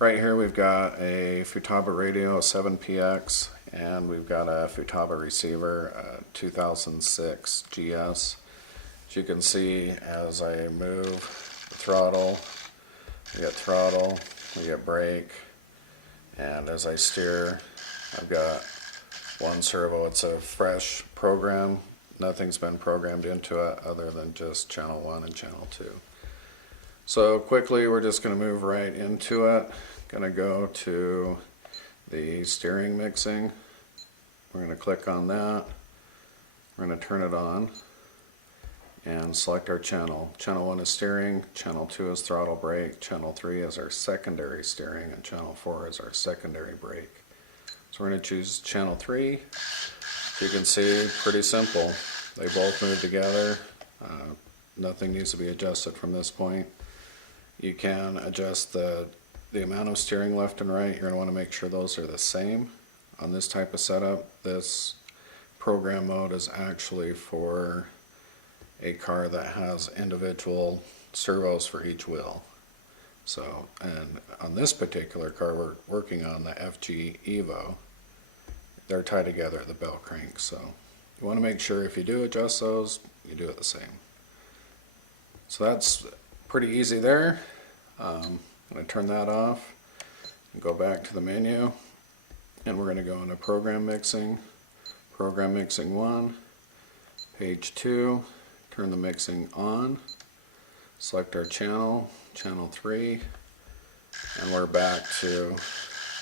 Right here we've got a Futaba radio, a 7PX, and we've got a Futaba receiver, a 2006 GS. As you can see, as I move the throttle, we get throttle, we get brake, and as I steer, I've got one servo. It's a fresh program. Nothing's been programmed into it other than just channel 1 and channel 2. So quickly, we're just going to move right into it. Going to go to the steering mixing. We're going to click on that. We're going to turn it on and select our channel. Channel 1 is steering, channel 2 is throttle brake, channel 3 is our secondary steering, and channel 4 is our secondary brake. So we're going to choose channel 3. As you can see, pretty simple. They both move together. Nothing needs to be adjusted from this point. You can adjust the amount of steering left and right. You're going to want to make sure those are the same. On this type of setup, this program mode is actually for a car that has individual servos for each wheel. So, and on this particular car we're working on, the FG Evo, they're tied together at the bell crank. So you want to make sure if you do adjust those, you do it the same. So that's pretty easy there. I'm going to turn that off and go back to the menu, and we're going to go into Program Mixing 1, page 2, turn the mixing on, select our channel, channel 3, and we're back to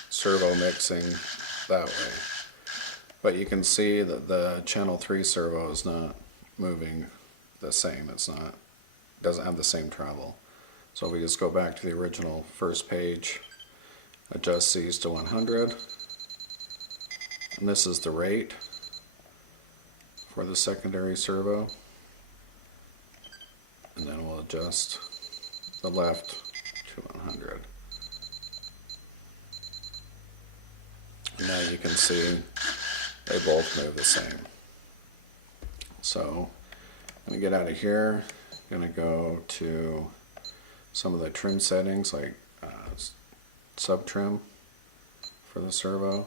servo mixing that way. But you can see that the channel 3 servo is not moving the same. Doesn't have the same travel. So if we just go back to the original first page, adjust these to 100, and this is the rate for the secondary servo, and then we'll adjust the left to 100. And now you can see they both move the same. So I'm going to get out of here. I'm going to go to some of the trim settings, like sub trim for the servo,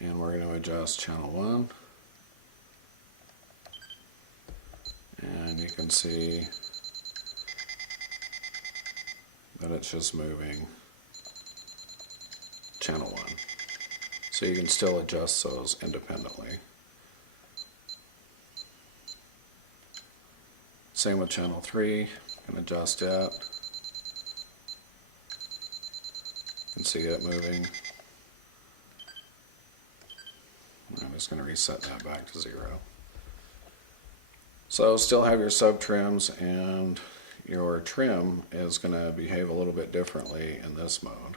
and we're going to adjust channel 1, and you can see that it's just moving channel 1. So you can still adjust those independently. Same with channel 3, can adjust it. You can see it moving. I'm just going to reset that back to 0. So still have your sub trims, and your trim is going to behave a little bit differently in this mode.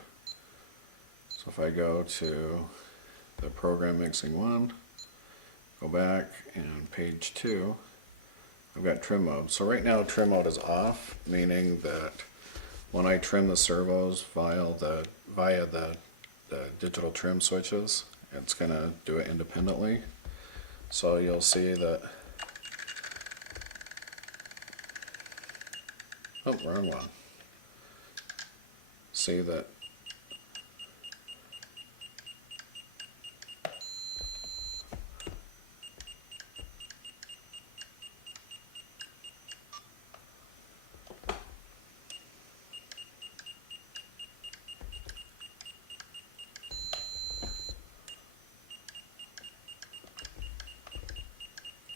So if I go to the Program Mixing 1, go back, and page 2, I've got trim mode. So right now trim mode is off, meaning that when I trim the servos via the digital trim switches, it's going to do it independently. So you'll see that, oh, wrong one. See that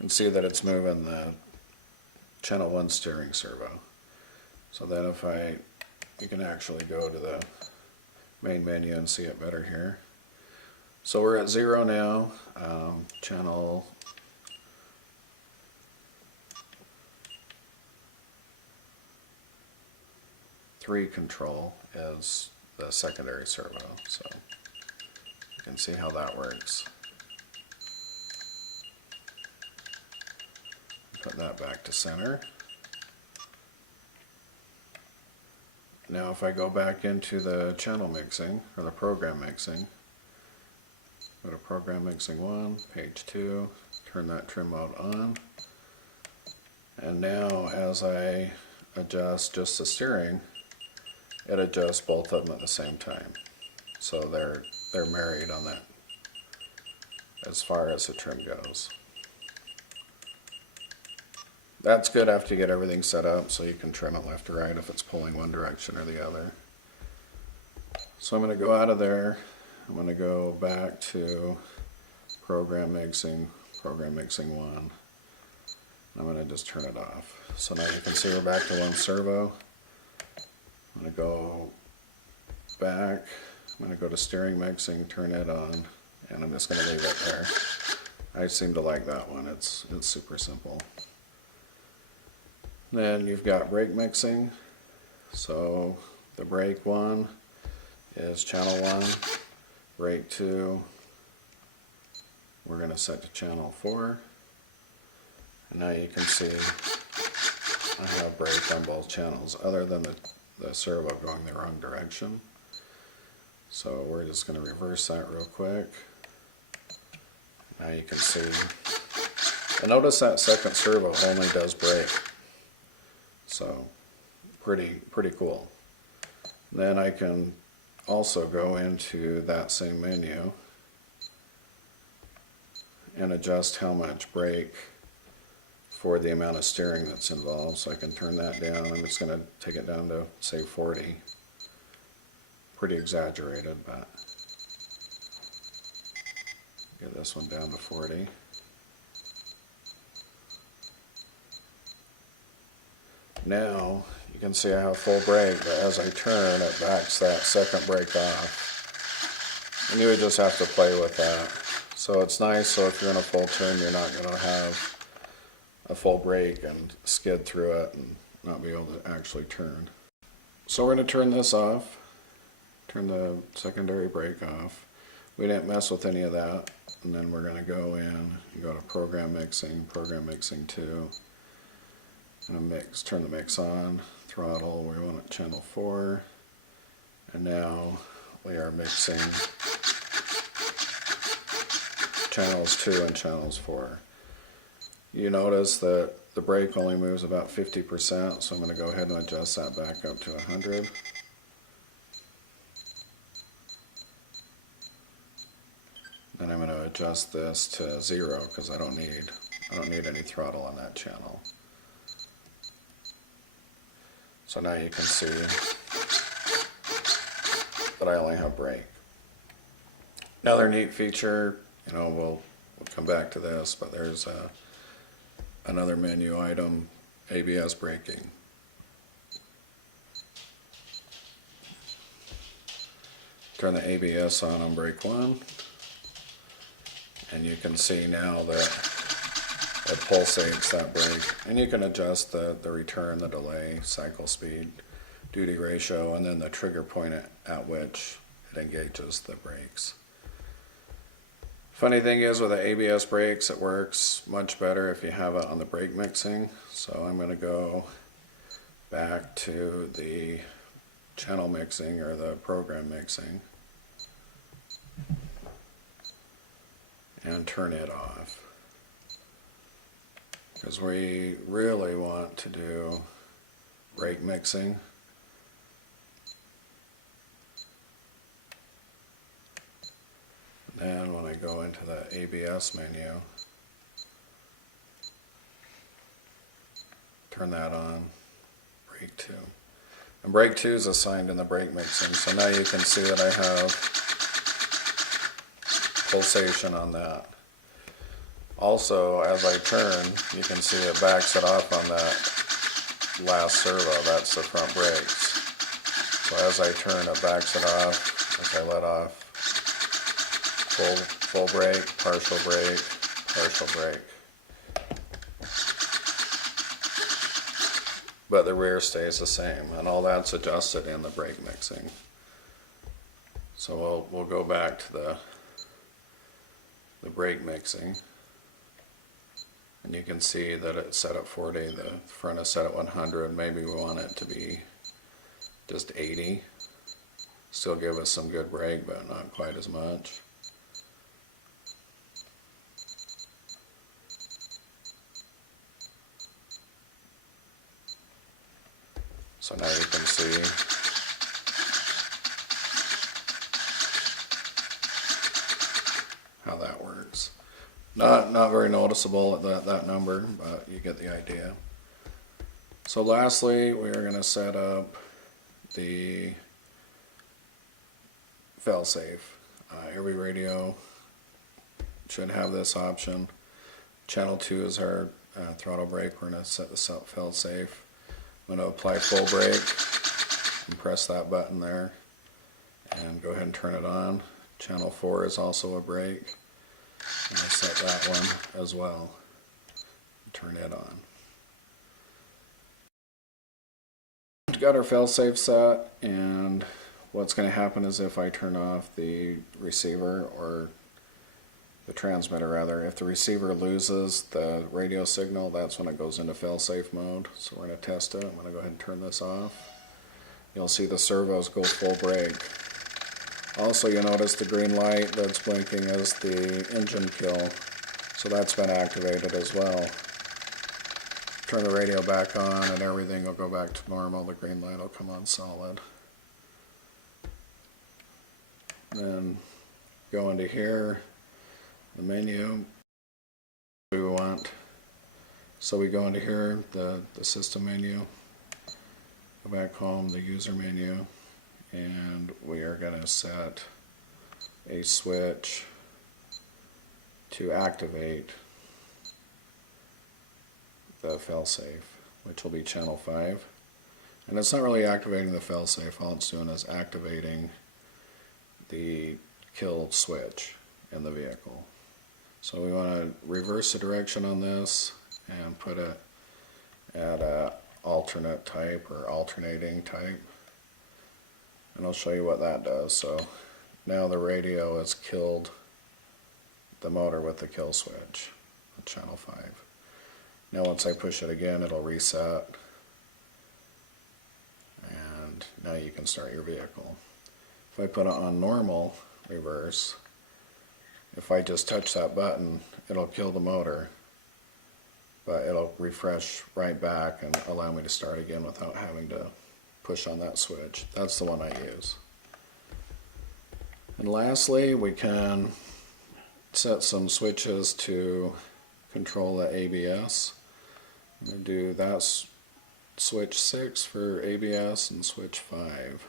and see that it's moving the channel 1 steering servo. So then if you can actually go to the main menu and see it better here. So we're at 0 now. Channel three control is the secondary servo. So you can see how that works. Put that back to center. Now if I go back into the channel mixing, or the program mixing, go to Program Mixing 1, page 2, turn that trim mode on, and now as I adjust just the steering, it adjusts both of them at the same time. So they're married on that as far as the trim goes. That's good after you get everything set up, so you can trim it left or right if it's pulling one direction or the other. So I'm going to go out of there. I'm going to go back to program mixing 1. I'm going to just turn it off. So now you can see we're back to one servo. I'm going to go back. I'm going to go to steering mixing, turn it on, and I'm just going to leave it there. I seem to like that one. It's super simple. Then you've got brake mixing. So the brake 1 is channel 1. Brake 2, we're going to set to channel 4. And now you can see I have brake on both channels, other than the servo going the wrong direction. So we're just going to reverse that real quick. Now you can see, and notice that second servo only does brake. So pretty cool. Then I can also go into that same menu and adjust how much brake for the amount of steering that's involved. So I can turn that down. I'm just going to take it down to, say, 40. Pretty exaggerated, but get this one down to 40. Now you can see I have full brake, but as I turn, it backs that second brake off. And you would just have to play with that. So it's nice, so if you're in a full turn, you're not going to have a full brake and skid through it and not be able to actually turn. So we're going to turn this off, turn the secondary brake off. We didn't mess with any of that. And then we're going to go in and go to program mixing 2. And mix, turn the mix on, throttle, we want it channel 4, and now we are mixing channels 2 and channels 4. You notice that the brake only moves about 50%, so I'm going to go ahead and adjust that back up to 100. Then I'm going to adjust this to 0 because I don't need any throttle on that channel. So now you can see that I only have brake. Another neat feature, we'll come back to this, but there's another menu item, ABS braking. Turn the ABS on brake 1, and you can see now that it pulsates that brake, and you can adjust the return, the delay, cycle speed, duty ratio, and then the trigger point at which it engages the brakes. Funny thing is with the ABS brakes, it works much better if you have it on the brake mixing. So I'm going to go back to the channel mixing or the program mixing and turn it off. Because we really want to do brake mixing. And then when I go into the ABS menu, turn that on, brake 2. And brake 2 is assigned in the brake mixing, so now you can see that I have pulsation on that. Also, as I turn, you can see it backs it off on that last servo. That's the front brakes. So as I turn, it backs it off. As I let off, full brake, partial brake, partial brake. But the rear stays the same, and all that's adjusted in the brake mixing. So we'll go back to the brake mixing. And you can see that it's set at 40, the front is set at 100, maybe we want it to be just 80. Still give us some good brake, but not quite as much. So now you can see Not very noticeable at that number, but you get the idea. So lastly, we are going to set up the failsafe. Every radio should have this option. Channel 2 is our throttle brake. We're going to set this up failsafe. I'm going to apply full brake and press that button there and go ahead and turn it on. Channel 4 is also a brake, and I set that one as well. Turn it on. We've got our failsafe set, and what's going to happen is if I turn off the receiver, or the transmitter rather, if the receiver loses the radio signal, that's when it goes into failsafe mode. So we're going to test it. I'm going to go ahead and turn this off. You'll see the servos go full brake. Also, you'll notice the green light that's blinking is the engine kill, so that's been activated as well. Turn the radio back on and everything will go back to normal. The green light will come on solid. Then go into here, the menu we want. So we go into here, the system menu, go back home, the user menu, and we are going to set a switch to activate the failsafe, which will be channel 5. And it's not really activating the failsafe, all it's doing is activating the kill switch in the vehicle. So we want to reverse the direction on this and put it at a alternate type or alternating type. And I'll show you what that does. So now the radio has killed the motor with the kill switch, channel 5. Now once I push it again, it'll reset, and now you can start your vehicle. If I put it on normal reverse, if I just touch that button, it'll kill the motor, but it'll refresh right back and allow me to start again without having to push on that switch. That's the one I use. And lastly, we can set some switches to control the ABS. I'm going to do that switch 6 for ABS and switch 5.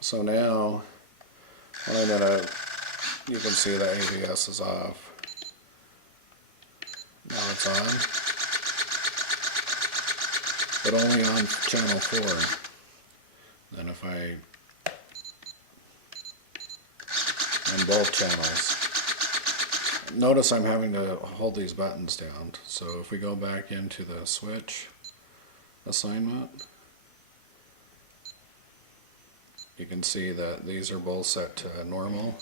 So now, what I'm going to, you can see the ABS is off. Now it's on, but only on channel 4. Then if I, on both channels, notice I'm having to hold these buttons down. So if we go back into the switch assignment, you can see that these are both set to normal,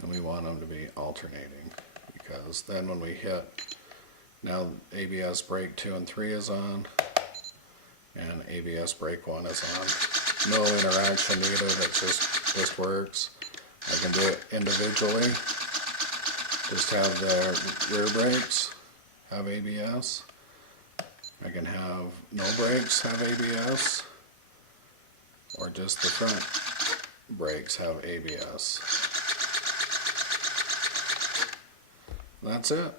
and we want them to be alternating, because then when we hit, now ABS brake 2 and 3 is on, and ABS brake 1 is on. No interaction needed, it just works. I can do it individually. Just have the rear brakes have ABS. I can have no brakes have ABS, or just the front brakes have ABS. That's it.